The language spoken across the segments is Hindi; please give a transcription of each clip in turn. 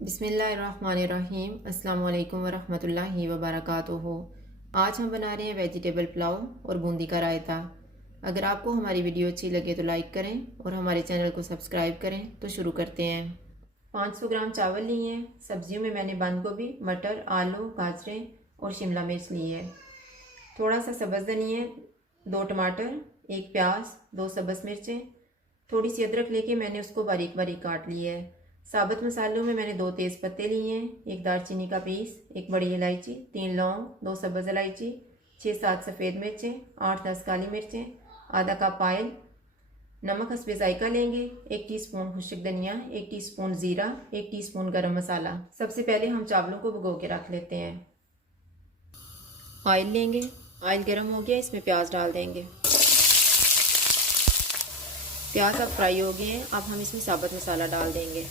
बिस्मिल्लाहिर्रहमानिर्रहीम। अस्सलाम वालेकुम वरहमतुल्लाहि वबरकातुहू। आज हम बना रहे हैं वेजिटेबल पुलाव और बूंदी का रायता। अगर आपको हमारी वीडियो अच्छी लगे तो लाइक करें और हमारे चैनल को सब्सक्राइब करें। तो शुरू करते हैं। 500 ग्राम चावल लिए हैं। सब्जियों में मैंने बंद गोभी, मटर, आलू, गाजरें और शिमला मिर्च ली है। थोड़ा सा सब्ज़ धनिया, 2 टमाटर, 1 प्याज, 2 सब्ज़ मिर्चें, थोड़ी सी अदरक लेके मैंने उसको बारीक बारीक काट लिया है। साबुत मसालों में मैंने 2 तेज़ पत्ते लिए हैं, 1 दालचीनी का पीस, 1 बड़ी इलायची, 3 लौंग, 2 सब्ज़ इलायची, 6-7 सफ़ेद मिर्चें, 8-10 काली मिर्चें, आधा कप ऑयल, नमक हस्बे जायका लेंगे, 1 टीस्पून खुश्क धनिया, 1 टीस्पून ज़ीरा, 1 टीस्पून गरम मसाला। सबसे पहले हम चावलों को भिगो के रख लेते हैं। ऑयल लेंगे, ऑयल गर्म हो गया, इसमें प्याज डाल देंगे। प्याज अब फ्राई हो गए हैं। अब हम इसमें साबुत मसाला डाल देंगे।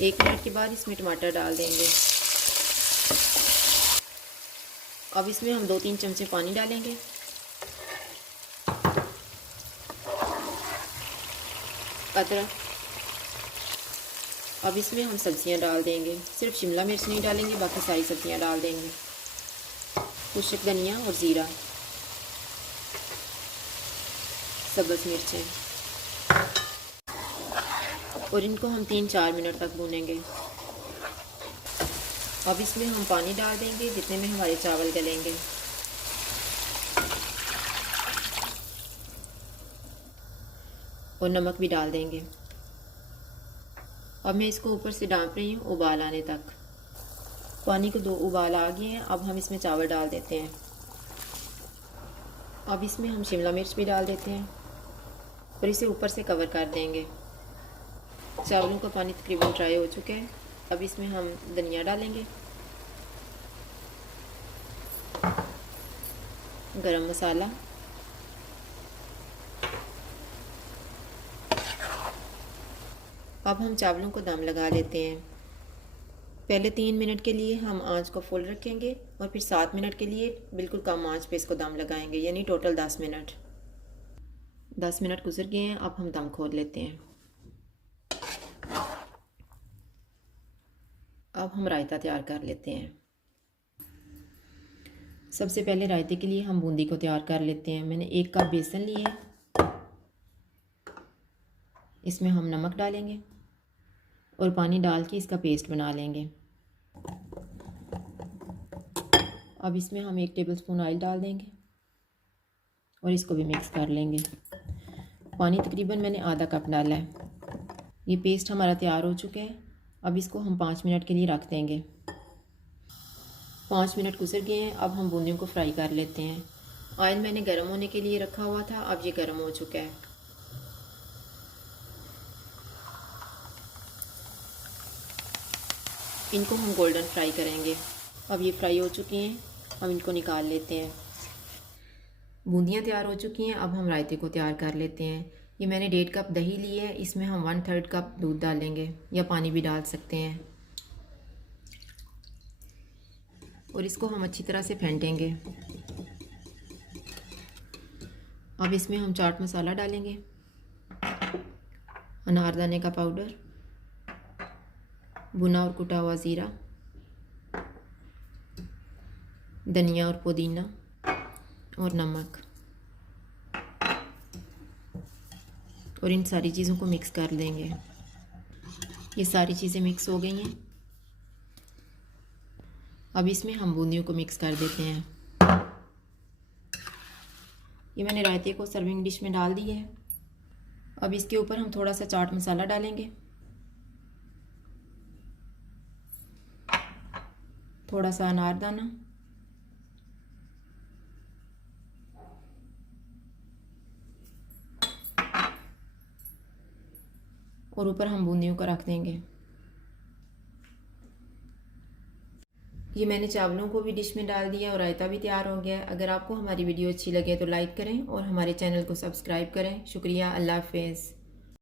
1 मिनट के बाद इसमें टमाटर डाल देंगे। अब इसमें हम 2-3 चमचे पानी डालेंगे। अदरक, अब इसमें हम सब्जियां डाल देंगे। सिर्फ शिमला मिर्च नहीं डालेंगे, बाकी सारी सब्जियां डाल देंगे। खुश्क धनिया और ज़ीरा, सब्ज़ मिर्चें, और इनको हम 3-4 मिनट तक भूनेंगे। अब इसमें हम पानी डाल देंगे जितने में हमारे चावल गलेंगे। और नमक भी डाल देंगे। अब मैं इसको ऊपर से डांप रही हूँ उबाल आने तक। पानी को 2 उबाल आ गए हैं। अब हम इसमें चावल डाल देते हैं। अब इसमें हम शिमला मिर्च भी डाल देते हैं और इसे ऊपर से कवर कर देंगे। चावलों का पानी तकरीबन ड्राई हो चुका है। अब इसमें हम धनिया डालेंगे, गरम मसाला, अब हम चावलों को दम लगा लेते हैं। पहले 3 मिनट के लिए हम आंच को फुल रखेंगे और फिर 7 मिनट के लिए बिल्कुल कम आंच पे इसको दम लगाएंगे, यानी टोटल 10 मिनट। 10 मिनट गुजर गए हैं। अब हम दम खोल लेते हैं। अब हम रायता तैयार कर लेते हैं। सबसे पहले रायते के लिए हम बूंदी को तैयार कर लेते हैं। मैंने 1 कप बेसन लिए है। इसमें हम नमक डालेंगे और पानी डाल के इसका पेस्ट बना लेंगे। अब इसमें हम 1 टेबलस्पून ऑयल डाल देंगे और इसको भी मिक्स कर लेंगे। पानी तकरीबन मैंने आधा कप डाला है। ये पेस्ट हमारा तैयार हो चुका है। अब इसको हम 5 मिनट के लिए रख देंगे। 5 मिनट गुजर गए हैं। अब हम बूंदियों को फ्राई कर लेते हैं। ऑयल मैंने गर्म होने के लिए रखा हुआ था। अब ये गर्म हो चुका है। इनको हम गोल्डन फ्राई करेंगे। अब ये फ्राई हो चुके हैं। हम इनको निकाल लेते हैं। बूंदियाँ तैयार हो चुकी हैं। अब हम रायते को तैयार कर लेते हैं। ये मैंने 1.5 कप दही ली है। इसमें हम 1/3 कप दूध डालेंगे या पानी भी डाल सकते हैं और इसको हम अच्छी तरह से फेंटेंगे। अब इसमें हम चाट मसाला डालेंगे, अनारदाने का पाउडर, भुना और कुटा हुआ ज़ीरा, धनिया और पुदीना और नमक, और इन सारी चीज़ों को मिक्स कर देंगे। ये सारी चीज़ें मिक्स हो गई हैं। अब इसमें हम बूंदियों को मिक्स कर देते हैं। ये मैंने रायते को सर्विंग डिश में डाल दिया है। अब इसके ऊपर हम थोड़ा सा चाट मसाला डालेंगे, थोड़ा सा अनारदाना, और ऊपर हम बूंदियों को रख देंगे। ये मैंने चावलों को भी डिश में डाल दिया और रायता भी तैयार हो गया है। अगर आपको हमारी वीडियो अच्छी लगे तो लाइक करें और हमारे चैनल को सब्सक्राइब करें। शुक्रिया। अल्लाह हाफ़िज़।